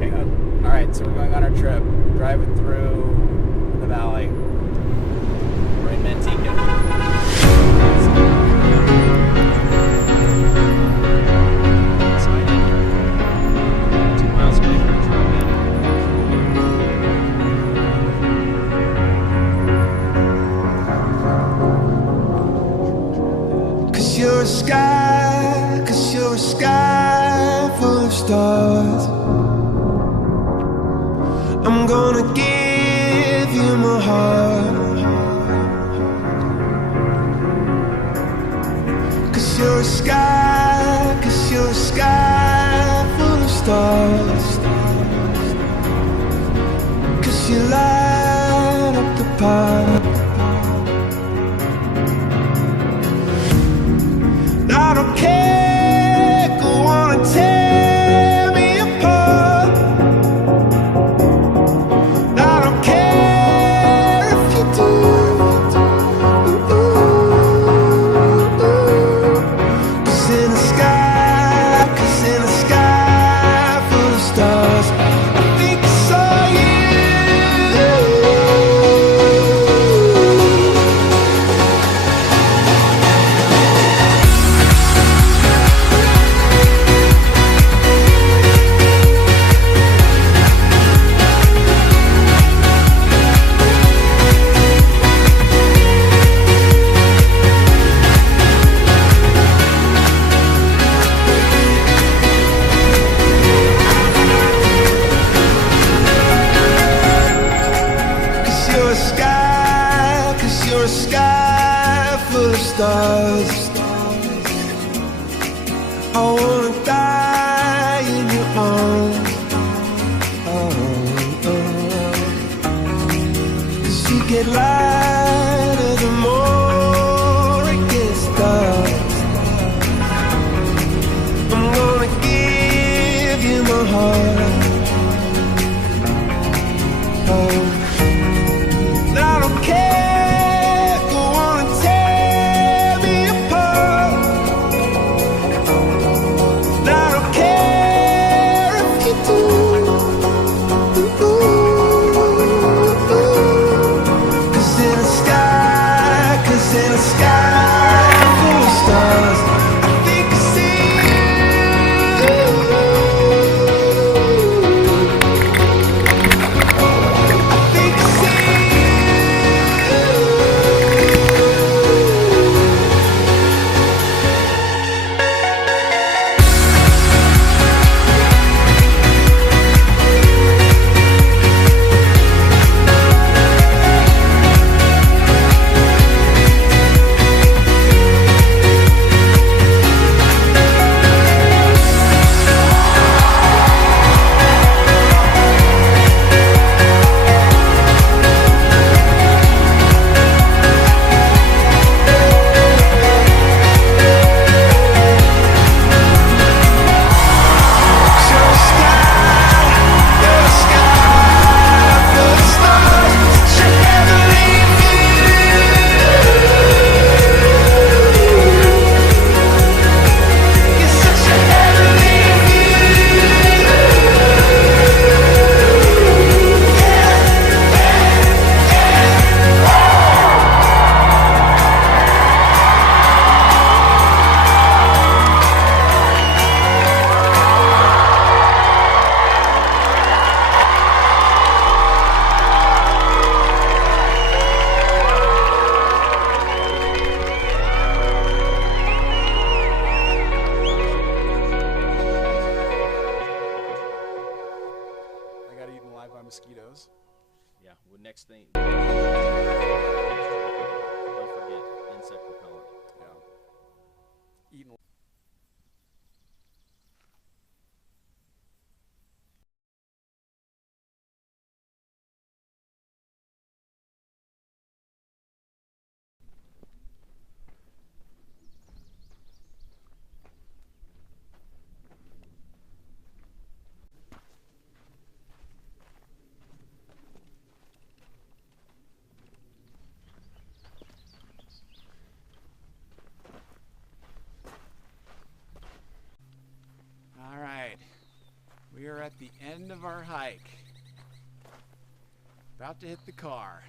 Okay, good. Alright, so we're going on our trip, driving through the valley. We're in Manteca. Excited. 2 miles away from the trailhead. Cause you're a sky full of stars. I'm gonna give you my heart. Cause you're a sky full of stars. Cause you light up the park. I don't care, go on and tear me apart. I don't care if you do. Cause in the sky full of stars, I think I saw you. Cause you're a sky full of stars. I wanna die in your arms. Cause you get lighter the more it gets dark. I'm gonna give you my heart. I don't care, go on and tear me apart. I don't care if you do. Cause in the sky full of stars, I think I see you. I think I see mosquitoes. Yeah, well, next thing. Don't forget insect repellent. Yeah. Eating. at the end of our hike. About to hit the car.